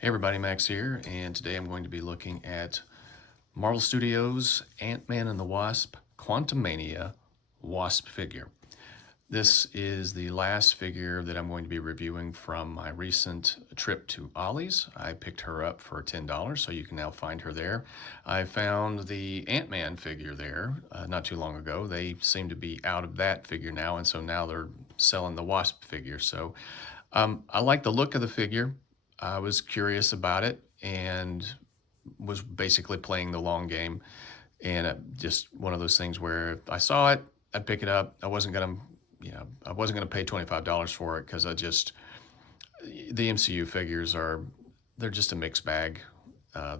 Hey everybody, Max here, and today I'm going to be looking at Marvel Studios' Ant-Man and the Wasp Quantumania Wasp figure. This is the last figure that I'm going to be reviewing from my recent trip to Ollie's. I picked her up for $10, so you can now find her there. I found the Ant-Man figure there not too long ago. They seem to be out of that figure now, and so now they're selling the Wasp figure. So I like the look of the figure. I was curious about it and was basically playing the long game. And just one of those things where if I saw it, I'd pick it up. I wasn't gonna pay $25 for it because the MCU figures they're just a mixed bag.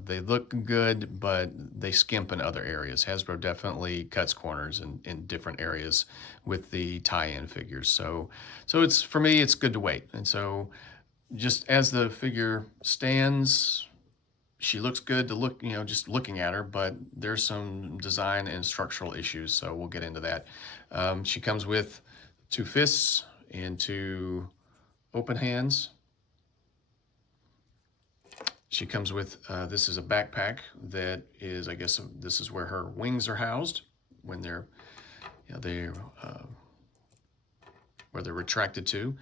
They look good, but they skimp in other areas. Hasbro definitely cuts corners in different areas with the tie-in figures. So it's for me, it's good to wait. And so just as the figure stands, she looks good to look, just looking at her, but there's some design and structural issues, so we'll get into that. She comes with two fists and two open hands. She comes with, this is a backpack that is, I guess, this is where her wings are housed when where they're retracted to.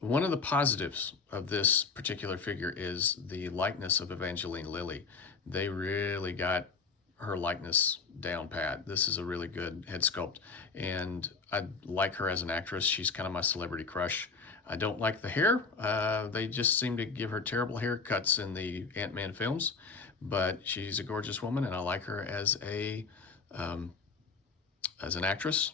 One of the positives of this particular figure is the likeness of Evangeline Lilly. They really got her likeness down pat. This is a really good head sculpt, and I like her as an actress. She's kind of my celebrity crush. I don't like the hair. They just seem to give her terrible haircuts in the Ant-Man films, but she's a gorgeous woman, and I like her as an actress.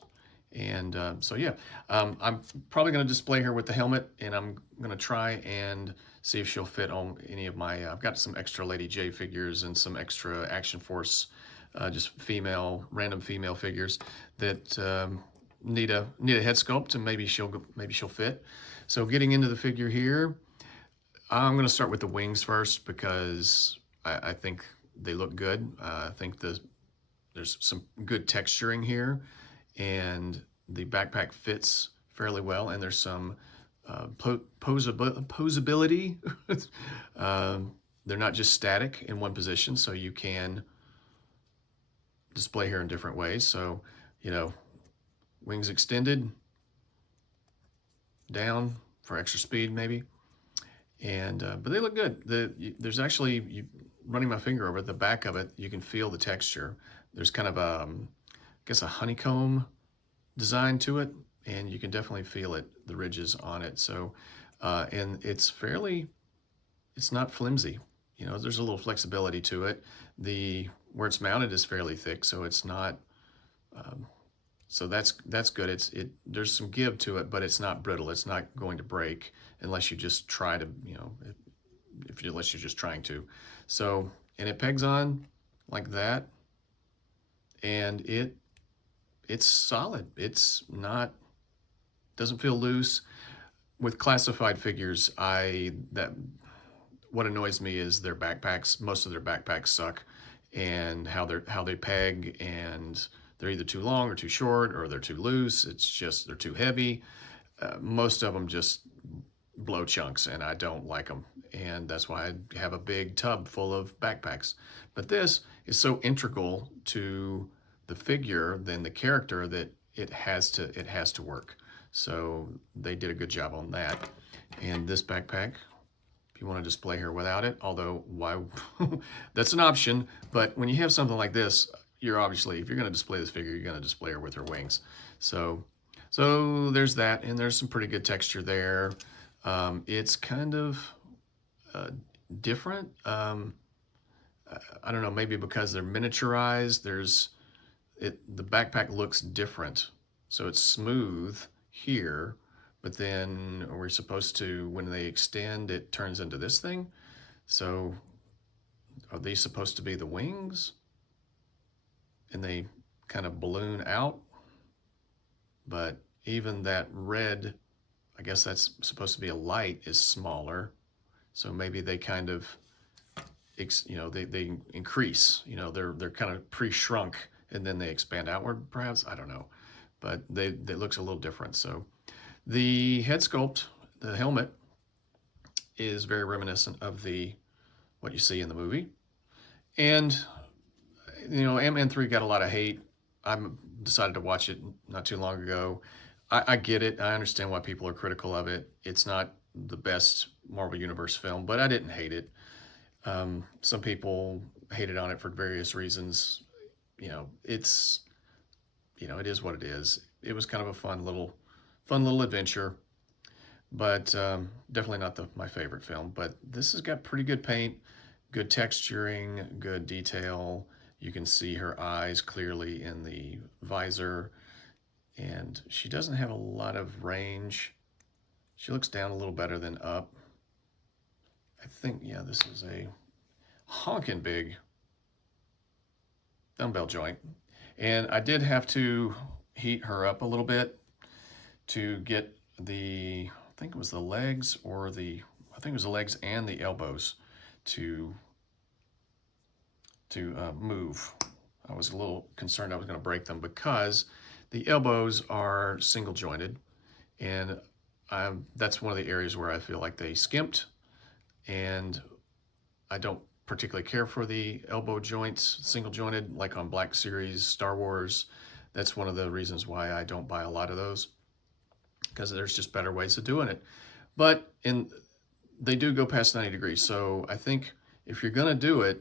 And so yeah, I'm probably going to display her with the helmet, and I'm going to try and see if she'll fit on any of my, I've got some extra Lady J figures and some extra Action Force, just random female figures that need a head sculpt, and maybe she'll fit. So getting into the figure here, I'm going to start with the wings first because I think they look good. I think there's some good texturing here, and the backpack fits fairly well, and there's some posability. They're not just static in one position, so you can display here in different ways. So, wings extended, down for extra speed maybe. And but they look good. There's actually, running my finger over the back of it, you can feel the texture. There's kind of I guess a honeycomb design to it, and you can definitely feel it, the ridges on it. So and it's not flimsy. There's a little flexibility to it. Where it's mounted is fairly thick, so it's not so that's good. There's some give to it, but it's not brittle. It's not going to break unless you just try to, unless you're just trying to. So, and it pegs on like that, and it's solid. It's not, doesn't feel loose. With classified figures, what annoys me is their backpacks. Most of their backpacks suck, and how they peg, and they're either too long or too short, or they're too loose. It's just they're too heavy. Most of them just blow chunks, and I don't like them, and that's why I have a big tub full of backpacks. But this is so integral to the figure than the character that it has to work. So they did a good job on that. And this backpack, if you want to display her without it, although why that's an option, but when you have something like this, you're obviously, if you're going to display this figure, you're going to display her with her wings. So there's that, and there's some pretty good texture there. It's kind of different. I don't know, maybe because they're miniaturized, the backpack looks different. So it's smooth here, but then we're supposed to, when they extend, it turns into this thing. So are these supposed to be the wings? And they kind of balloon out. But even that red, I guess that's supposed to be a light, is smaller. So maybe they kind of, they increase. They're kind of pre-shrunk, and then they expand outward, perhaps. I don't know, but they looks a little different. So the head sculpt, the helmet, is very reminiscent of the what you see in the movie. And, you know, Ant-Man 3 got a lot of hate. I decided to watch it not too long ago. I get it. I understand why people are critical of it. It's not the best Marvel Universe film, but I didn't hate it. Some people hated on it for various reasons. You know, it's, you know, it is what it is. It was kind of a fun little adventure, but definitely not my favorite film. But this has got pretty good paint, good texturing, good detail. You can see her eyes clearly in the visor, and she doesn't have a lot of range. She looks down a little better than up. I think, yeah, this is a honking big dumbbell joint. And I did have to heat her up a little bit to get I think it was the legs I think it was the legs and the elbows to move. I was a little concerned I was going to break them because the elbows are single jointed, and that's one of the areas where I feel like they skimped, and I don't particularly care for the elbow joints single jointed like on Black Series, Star Wars. That's one of the reasons why I don't buy a lot of those, because there's just better ways of doing it. But they do go past 90 degrees. So I think if you're going to do it,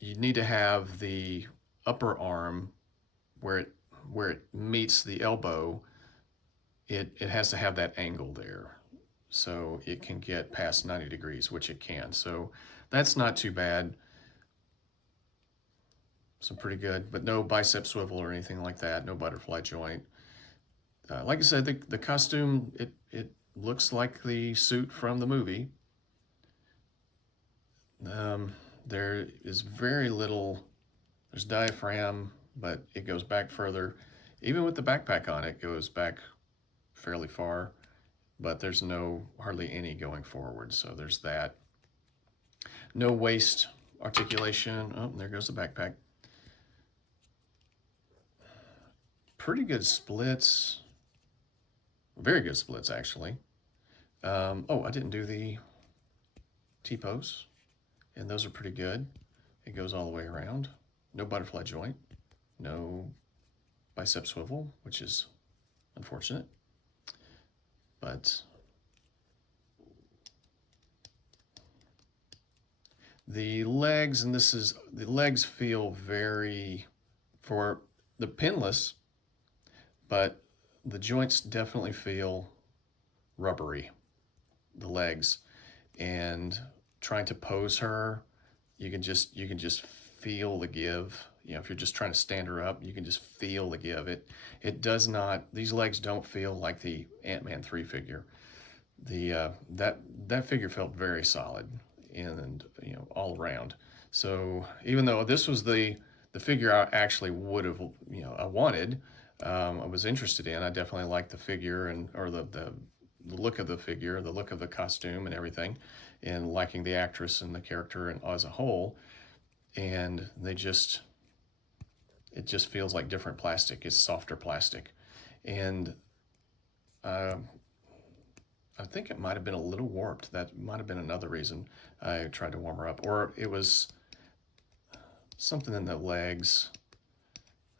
you need to have the upper arm where it meets the elbow. It has to have that angle there, so it can get past 90 degrees, which it can. So that's not too bad. So pretty good, but no bicep swivel or anything like that. No butterfly joint. Like I said, the costume, it looks like the suit from the movie. There is very little, there's diaphragm, but it goes back further. Even with the backpack on, it goes back fairly far, but there's hardly any going forward. So there's that. No waist articulation. Oh, there goes the backpack. Pretty good splits. Very good splits, actually. Oh, I didn't do the T-pose, and those are pretty good. It goes all the way around. No butterfly joint. No bicep swivel, which is unfortunate. But the legs, and the legs feel very, for the pinless, but the joints definitely feel rubbery, the legs. And trying to pose her, you can just feel the give. You know, if you're just trying to stand her up, you can just feel the give. It does not, these legs don't feel like the Ant-Man 3 figure. That figure felt very solid, and you know, all around. So even though this was the figure I actually would have, you know, I wanted, I was interested in, I definitely liked the figure, or the look of the figure, the look of the costume and everything, and liking the actress and the character and as a whole. And it just feels like different plastic. It's softer plastic. And I think it might have been a little warped. That might have been another reason I tried to warm her up. Or it was something in the legs.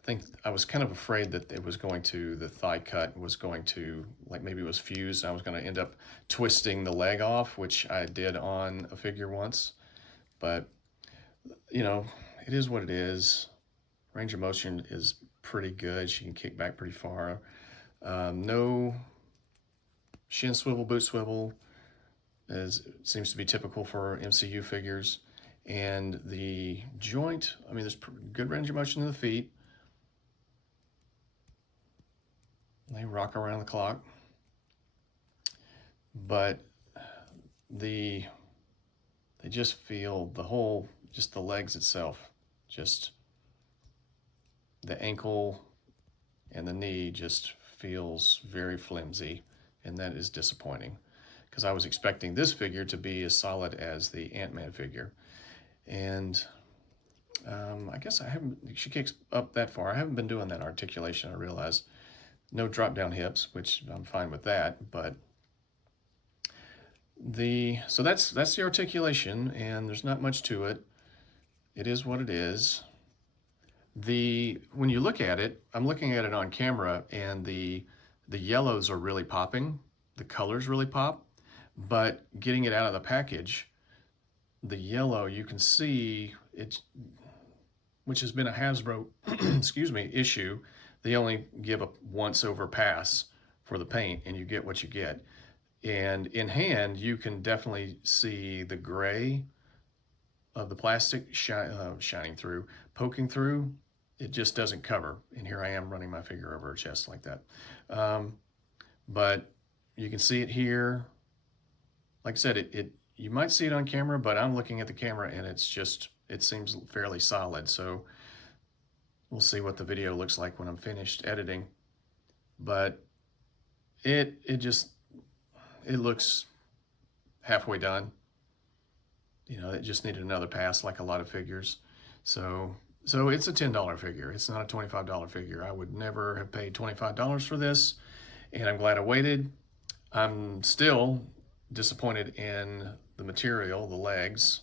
I think I was kind of afraid that the thigh cut was going to, like, maybe it was fused. I was going to end up twisting the leg off, which I did on a figure once. But, you know, it is what it is. Range of motion is pretty good. She can kick back pretty far. No shin swivel, boot swivel, seems to be typical for MCU figures. And the joint, I mean, there's good range of motion in the feet. They rock around the clock. But they just feel just the legs itself, just the ankle and the knee just feels very flimsy, and that is disappointing, because I was expecting this figure to be as solid as the Ant-Man figure. And I guess she kicks up that far. I haven't been doing that articulation, I realize. No drop down hips, which I'm fine with that, but So that's the articulation, and there's not much to it. It is what it is. When you look at it, I'm looking at it on camera, and the yellows are really popping. The colors really pop, but getting it out of the package, the yellow, you can see it, which has been a Hasbro excuse me, issue. They only give a once over pass for the paint, and you get what you get. And in hand, you can definitely see the gray of the plastic shining through, poking through. It just doesn't cover. And here I am running my finger over her chest like that. But you can see it here. Like I said, you might see it on camera, but I'm looking at the camera and it seems fairly solid. So we'll see what the video looks like when I'm finished editing. But it looks halfway done. You know, it just needed another pass like a lot of figures. So it's a $10 figure. It's not a $25 figure. I would never have paid $25 for this, and I'm glad I waited. I'm still disappointed in the material, the legs.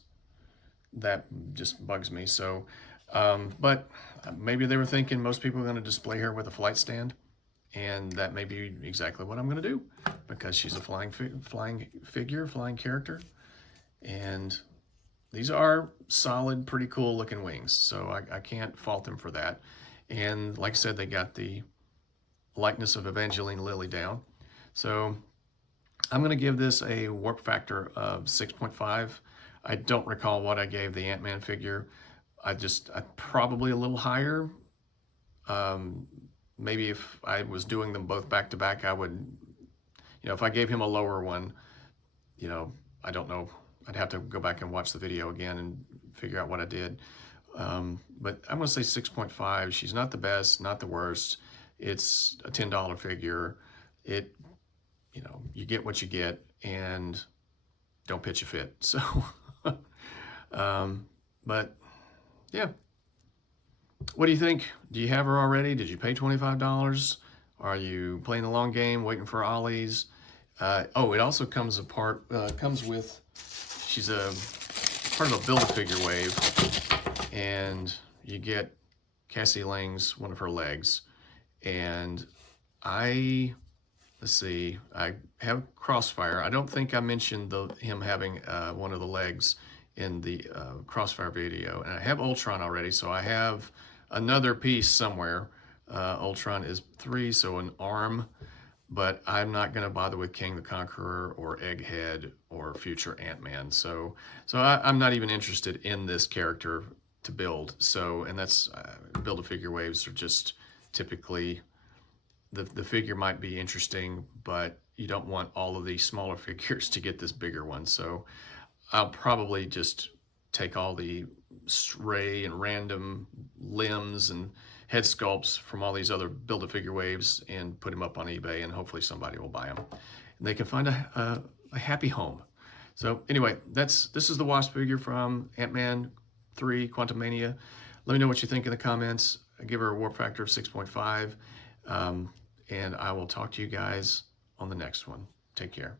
That just bugs me. So, but maybe they were thinking most people are going to display her with a flight stand, and that may be exactly what I'm going to do, because she's a flying figure, flying character, and these are solid, pretty cool looking wings, so I can't fault them for that. And like I said, they got the likeness of Evangeline Lilly down. So I'm going to give this a warp factor of 6.5. I don't recall what I gave the Ant-Man figure. I probably a little higher. Maybe if I was doing them both back to back, I would, you know, if I gave him a lower one, you know, I don't know. I'd have to go back and watch the video again and figure out what I did. But I'm going to say 6.5. She's not the best, not the worst. It's a $10 figure. You know, you get what you get, and don't pitch a fit. So, but yeah. What do you think? Do you have her already? Did you pay $25? Are you playing the long game, waiting for Ollie's? Oh, it also comes with, she's a part of a Build-A-Figure wave, and you get Cassie Lang's one of her legs. And let's see, I have Crossfire. I don't think I mentioned him having one of the legs in the Crossfire video. And I have Ultron already, so I have another piece somewhere. Ultron is 3, so an arm. But I'm not going to bother with King the Conqueror or Egghead or future Ant-Man. So I'm not even interested in this character to build. So, and that's Build-A-Figure waves are just typically, the figure might be interesting, but you don't want all of these smaller figures to get this bigger one. So I'll probably just take all the stray and random limbs and head sculpts from all these other Build-A-Figure waves and put them up on eBay, and hopefully somebody will buy them and they can find a happy home. So anyway, this is the WASP figure from Ant-Man 3 Quantumania. Let me know what you think in the comments. I give her a warp factor of 6.5, and I will talk to you guys on the next one. Take care.